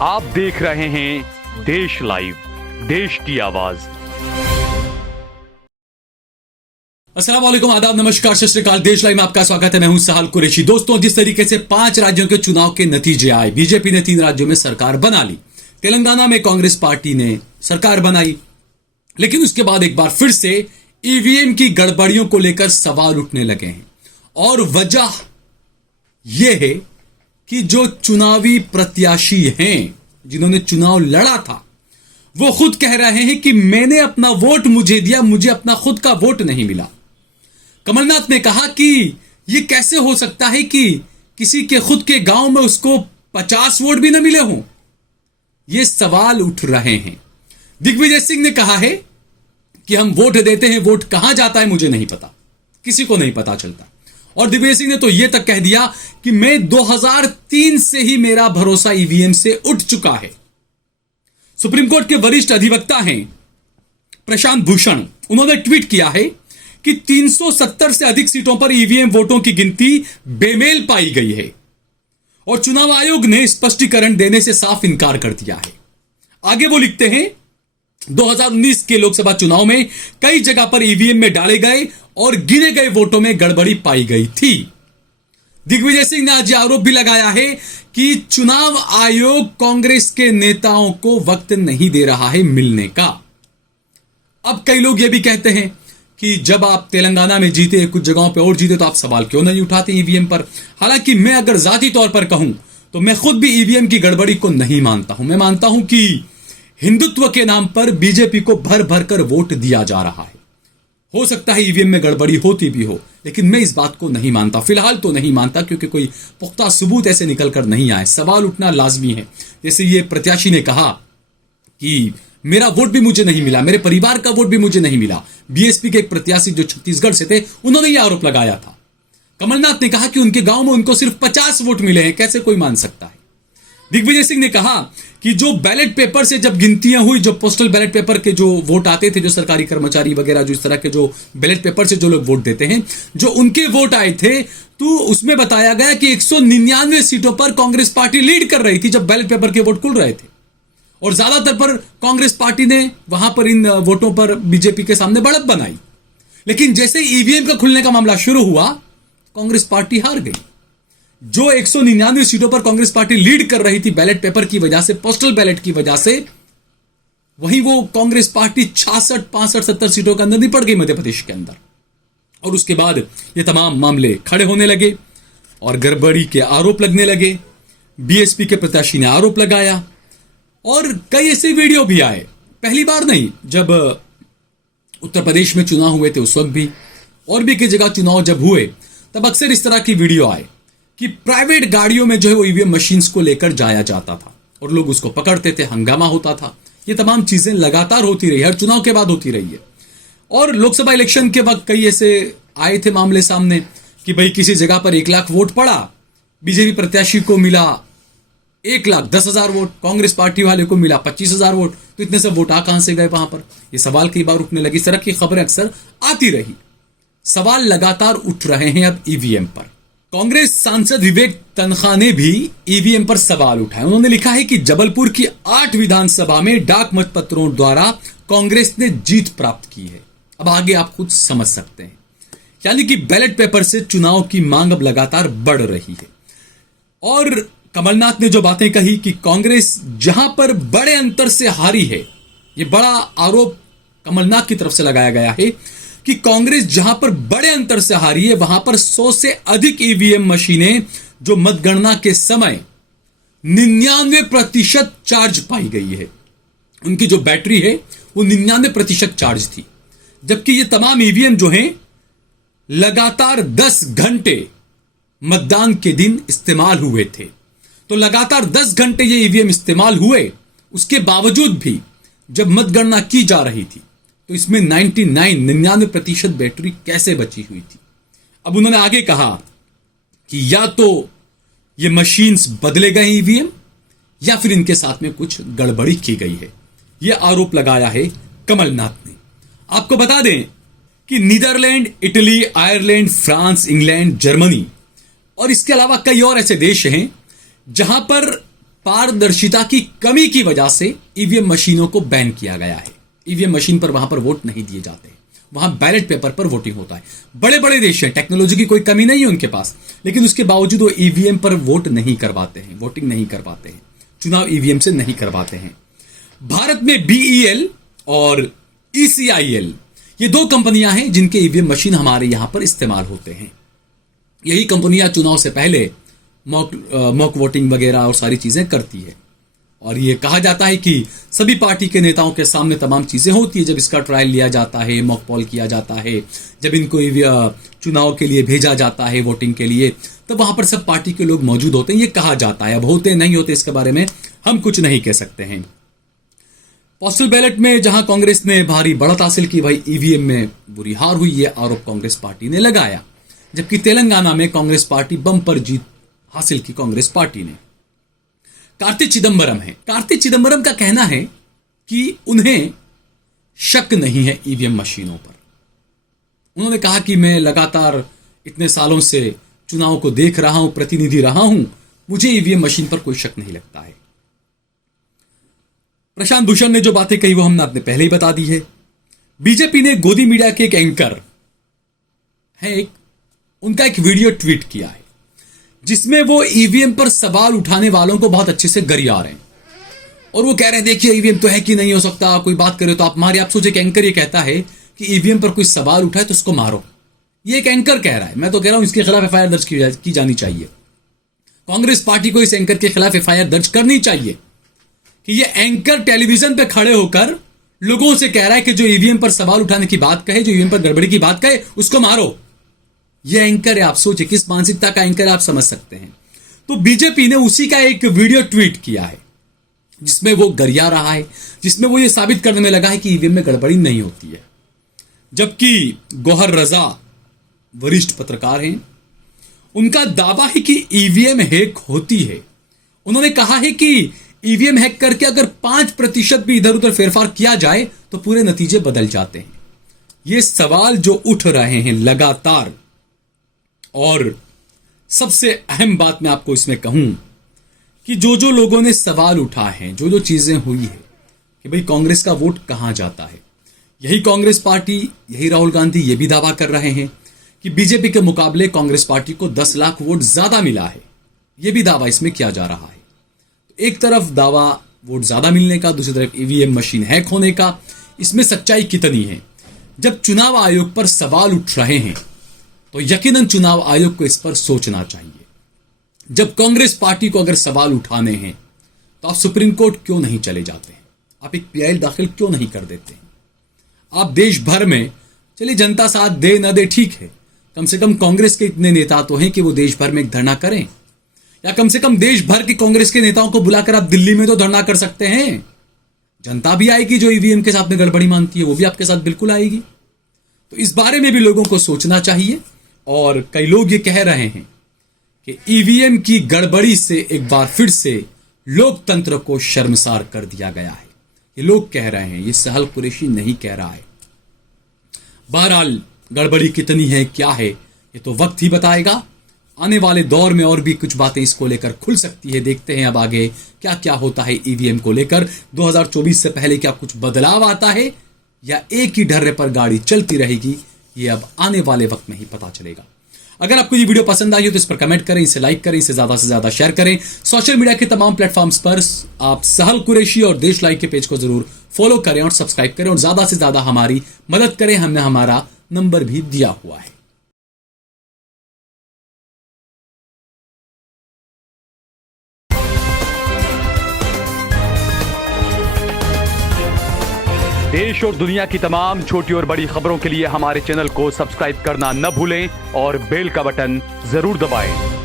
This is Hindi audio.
आप देख रहे हैं देश लाइव, देश की आवाज। अस्सलाम वालेकुम, आदाब, नमस्कार, सत श्री अकाल। देश लाइव में आपका स्वागत है। मैं हूं सहाल कुरैशी। दोस्तों, जिस तरीके से 5 राज्यों के चुनाव के नतीजे आए, बीजेपी ने 3 राज्यों में सरकार बना ली। तेलंगाना में कांग्रेस पार्टी ने सरकार बनाई, लेकिन उसके बाद एक बार फिर से ईवीएम की गड़बड़ियों को लेकर सवाल उठने लगे हैं। और वजह यह है कि जो चुनावी प्रत्याशी हैं, जिन्होंने चुनाव लड़ा था, वो खुद कह रहे हैं कि मैंने अपना वोट मुझे दिया, मुझे अपना खुद का वोट नहीं मिला। कमलनाथ ने कहा कि यह कैसे हो सकता है कि किसी के खुद के गांव में उसको 50 वोट भी न मिले हों। यह सवाल उठ रहे हैं। दिग्विजय सिंह ने कहा है कि हम वोट देते हैं, वोट कहां जाता है मुझे नहीं पता, किसी को नहीं पता चलता। और दिग्विजय सिंह ने तो यह तक कह दिया कि मैं 2003 से ही मेरा भरोसा ईवीएम से उठ चुका है। सुप्रीम कोर्ट के वरिष्ठ अधिवक्ता हैं प्रशांत भूषण, उन्होंने ट्वीट किया है कि 370 से अधिक सीटों पर ईवीएम वोटों की गिनती बेमेल पाई गई है और चुनाव आयोग ने स्पष्टीकरण देने से साफ इनकार कर दिया है। आगे वो लिखते हैं, 2019 के लोकसभा चुनाव में कई जगह पर ईवीएम में डाले गए और गिने गए वोटों में गड़बड़ी पाई गई थी। दिग्विजय सिंह ने आज आरोप भी लगाया है कि चुनाव आयोग कांग्रेस के नेताओं को वक्त नहीं दे रहा है मिलने का। अब कई लोग यह भी कहते हैं कि जब आप तेलंगाना में जीते, कुछ जगहों पर और जीते, तो आप सवाल क्यों नहीं उठाते ईवीएम पर। हालांकि मैं अगर जाती तौर पर कहूं तो मैं खुद भी ईवीएम की गड़बड़ी को नहीं मानता हूं। मैं मानता हूं कि हिंदुत्व के नाम पर बीजेपी को भर भर कर वोट दिया जा रहा है। हो सकता है ईवीएम में गड़बड़ी होती भी हो, लेकिन मैं इस बात को नहीं मानता, फिलहाल तो नहीं मानता, क्योंकि कोई पुख्ता सबूत ऐसे निकल कर नहीं आए। सवाल उठना लाजमी है। जैसे ये प्रत्याशी ने कहा कि मेरा वोट भी मुझे नहीं मिला, मेरे परिवार का वोट भी मुझे नहीं मिला। बीएसपी के एक प्रत्याशी जो छत्तीसगढ़ से थे, उन्होंने यह आरोप लगाया था। कमलनाथ ने कहा कि उनके गांव में उनको सिर्फ 50 वोट मिले हैं। कैसे कोई मान सकता है। दिग्विजय सिंह ने कहा कि जो बैलेट पेपर से जब गिनतियां हुई, जो पोस्टल बैलेट पेपर के जो वोट आते थे, जो सरकारी कर्मचारी वगैरह जो इस तरह के जो बैलेट पेपर से जो लोग वोट देते हैं, जो उनके वोट आए थे, तो उसमें बताया गया कि 199 सीटों पर कांग्रेस पार्टी लीड कर रही थी जब बैलेट पेपर के वोट खुल रहे थे। और ज्यादातर पर कांग्रेस पार्टी ने वहां पर इन वोटों पर बीजेपी के सामने बढ़त बनाई। लेकिन जैसे ईवीएम का खुलने का मामला शुरू हुआ, कांग्रेस पार्टी हार गई। जो 199 सीटों पर कांग्रेस पार्टी लीड कर रही थी बैलेट पेपर की वजह से, पोस्टल बैलेट की वजह से, वहीं वो कांग्रेस पार्टी 66, 65, 70 सीटों के अंदर निपट गई मध्य प्रदेश के अंदर। और उसके बाद ये तमाम मामले खड़े होने लगे और गड़बड़ी के आरोप लगने लगे। बीएसपी के प्रत्याशी ने आरोप लगाया और कई ऐसे वीडियो भी आए। पहली बार नहीं, जब उत्तर प्रदेश में चुनाव हुए थे उस वक्त भी, और भी कई जगह चुनाव जब हुए, तब अक्सर इस तरह की वीडियो आए कि प्राइवेट गाड़ियों में जो है वो ईवीएम मशीन्स को लेकर जाया जाता था और लोग उसको पकड़ते थे, हंगामा होता था। ये तमाम चीजें लगातार होती रही, हर चुनाव के बाद होती रही है। और लोकसभा इलेक्शन के वक्त कई ऐसे आए थे मामले सामने कि भाई किसी जगह पर 1 लाख वोट पड़ा, बीजेपी प्रत्याशी को मिला 1,10,000 वोट, कांग्रेस पार्टी वाले को मिला 25,000 वोट। तो इतने सब वोट आ कहां से गए वहां पर? ये सवाल कई बार उठने लगी। इस तरह की खबरें अक्सर आती रही। सवाल लगातार उठ रहे हैं अब ईवीएम पर। कांग्रेस सांसद विवेक तन्खा ने भी ईवीएम पर सवाल उठाए। उन्होंने लिखा है कि जबलपुर की 8 विधानसभा में डाक मतपत्रों द्वारा कांग्रेस ने जीत प्राप्त की है। अब आगे आप खुद समझ सकते हैं। यानी कि बैलेट पेपर से चुनाव की मांग अब लगातार बढ़ रही है। और कमलनाथ ने जो बातें कही कि कांग्रेस जहां पर बड़े अंतर से हारी है, यह बड़ा आरोप कमलनाथ की तरफ से लगाया गया है कि कांग्रेस जहां पर बड़े अंतर से हारी है, वहां पर 100 से अधिक ईवीएम मशीनें जो मतगणना के समय 99% चार्ज पाई गई है। उनकी जो बैटरी है वो 99% चार्ज थी, जबकि ये तमाम ईवीएम जो हैं लगातार 10 घंटे मतदान के दिन इस्तेमाल हुए थे। तो लगातार 10 घंटे ये ईवीएम इस्तेमाल हुए, उसके बावजूद भी जब मतगणना की जा रही थी तो इसमें 99% बैटरी कैसे बची हुई थी। अब उन्होंने आगे कहा कि या तो ये मशीन्स बदले गए ईवीएम या फिर इनके साथ में कुछ गड़बड़ी की गई है। यह आरोप लगाया है कमलनाथ ने। आपको बता दें कि Netherlands, Italy, Ireland, France, England, Germany और इसके अलावा कई और ऐसे देश हैं जहां पर पारदर्शिता की कमी की वजह से ईवीएम मशीनों को बैन किया गया है। ईवीएम मशीन पर वहां पर वोट नहीं दिए जाते, वहां बैलेट पेपर पर वोटिंग होता है। बड़े बड़े देश हैं, टेक्नोलॉजी की कोई कमी नहीं है उनके पास, लेकिन उसके बावजूद वो ईवीएम पर वोट नहीं करवाते हैं, वोटिंग नहीं करवाते हैं, चुनाव ईवीएम से नहीं करवाते हैं। भारत में बीईएल और ईसीआईएल ये दो कंपनियां हैं जिनके ईवीएम मशीन हमारे यहां पर इस्तेमाल होते हैं। यही कंपनियां चुनाव से पहले मॉक वोटिंग वगैरह और सारी चीजें करती है। और ये कहा जाता है कि सभी पार्टी के नेताओं के सामने तमाम चीजें होती है। जब इसका ट्रायल लिया जाता है, मॉक पॉल किया जाता है, जब इनको चुनाव के लिए भेजा जाता है वोटिंग के लिए, तब वहां पर सब पार्टी के लोग मौजूद होते हैं। ये कहा जाता है, अब होते नहीं होते इसके बारे में हम कुछ नहीं कह सकते हैं। पोस्टल बैलेट में जहां कांग्रेस ने भारी बढ़त हासिल की, वही ईवीएम में बुरी हार हुई, ये आरोप कांग्रेस पार्टी ने लगाया। जबकि तेलंगाना में कांग्रेस पार्टी बम्पर जीत हासिल की कांग्रेस पार्टी ने। कार्ति चिदंबरम है, कार्ति चिदंबरम का कहना है कि उन्हें शक नहीं है ईवीएम मशीनों पर। उन्होंने कहा कि मैं लगातार इतने सालों से चुनाव को देख रहा हूं, प्रतिनिधि रहा हूं, मुझे ईवीएम मशीन पर कोई शक नहीं लगता है। प्रशांत भूषण ने जो बातें कही वो हमने आपने पहले ही बता दी है। बीजेपी ने गोदी मीडिया के एक एंकर है, उनका एक वीडियो ट्वीट किया है जिसमें वो ईवीएम पर सवाल उठाने वालों को बहुत अच्छे से गरिया रहे हैं और वो कह रहे हैं देखिए ईवीएम तो है कि नहीं हो सकता, कोई बात करे तो आप मारिए। आप सोचे, एक एंकर ये कहता है कि ईवीएम पर कोई सवाल उठाए तो उसको मारो। ये एक एंकर कह रहा है, मैं तो कह रहा हूं इसके खिलाफ एफआईआर दर्ज की जानी चाहिए। कांग्रेस पार्टी को इस एंकर के खिलाफ एफआईआर दर्ज करनी चाहिए कि ये एंकर टेलीविजन पे खड़े होकर लोगों से कह रहा है कि जो ईवीएम पर सवाल उठाने की बात कहे, जो ईवीएम पर गड़बड़ी की बात कहे, उसको मारो। ये एंकर है, आप सोचे किस मानसिकता का एंकर आप समझ सकते हैं। तो बीजेपी ने उसी का एक वीडियो ट्वीट किया है जिसमें वो गरिया रहा है, जिसमें वो ये साबित करने में लगा है कि ईवीएम में गड़बड़ी नहीं होती है। जबकि गौहर रजा वरिष्ठ पत्रकार हैं, उनका दावा है कि ईवीएम हैक होती है। उन्होंने कहा है कि ईवीएम हैक करके अगर 5% भी इधर उधर फेरफार किया जाए तो पूरे नतीजे बदल जाते हैं। ये सवाल जो उठ रहे हैं लगातार, और सबसे अहम बात मैं आपको इसमें कहूं कि जो लोगों ने सवाल उठाए हैं, जो चीजें हुई है कि भाई कांग्रेस का वोट कहां जाता है, यही कांग्रेस पार्टी, यही राहुल गांधी ये भी दावा कर रहे हैं कि बीजेपी के मुकाबले कांग्रेस पार्टी को 10 लाख वोट ज्यादा मिला है। यह भी दावा इसमें किया जा रहा है। एक तरफ दावा वोट ज्यादा मिलने का, दूसरी तरफ ईवीएम मशीन हैक होने का। इसमें सच्चाई कितनी है? जब चुनाव आयोग पर सवाल उठ रहे हैं तो यकीनन चुनाव आयोग को इस पर सोचना चाहिए। जब कांग्रेस पार्टी को अगर सवाल उठाने हैं तो आप सुप्रीम कोर्ट क्यों नहीं चले जाते हैं? आप एक पीआईएल दाखिल क्यों नहीं कर देते हैं? आप देश भर में, चलिए जनता साथ दे न दे ठीक है, कम से कम कांग्रेस के इतने नेता तो हैं कि वो देश भर में एक धरना करें, या कम से कम देश भर के कांग्रेस के नेताओं को बुलाकर आप दिल्ली में तो धरना कर सकते हैं। जनता भी आएगी जो ईवीएम के साथ में गड़बड़ी मानती है, वो भी आपके साथ बिल्कुल आएगी। तो इस बारे में भी लोगों को सोचना चाहिए। और कई लोग ये कह रहे हैं कि ईवीएम की गड़बड़ी से एक बार फिर से लोकतंत्र को शर्मसार कर दिया गया है। ये लोग कह रहे हैं, ये सहल कुरैशी नहीं कह रहा है। बहरहाल गड़बड़ी कितनी है, क्या है, ये तो वक्त ही बताएगा। आने वाले दौर में और भी कुछ बातें इसको लेकर खुल सकती है। देखते हैं अब आगे क्या क्या होता है ईवीएम को लेकर। 2024 से पहले क्या कुछ बदलाव आता है या एक ही ढर्रे पर गाड़ी चलती रहेगी, ये अब आने वाले वक्त में ही पता चलेगा। अगर आपको ये वीडियो पसंद आई हो तो इस पर कमेंट करें, इसे लाइक करें, इसे ज्यादा से ज्यादा शेयर करें। सोशल मीडिया के तमाम प्लेटफॉर्म्स पर आप सहल कुरैशी और देश लाइव के पेज को जरूर फॉलो करें और सब्सक्राइब करें और ज्यादा से ज्यादा हमारी मदद करें। हमने हमारा नंबर भी दिया हुआ है। देश और दुनिया की तमाम छोटी और बड़ी खबरों के लिए हमारे चैनल को सब्सक्राइब करना न भूलें और बेल का बटन जरूर दबाएं।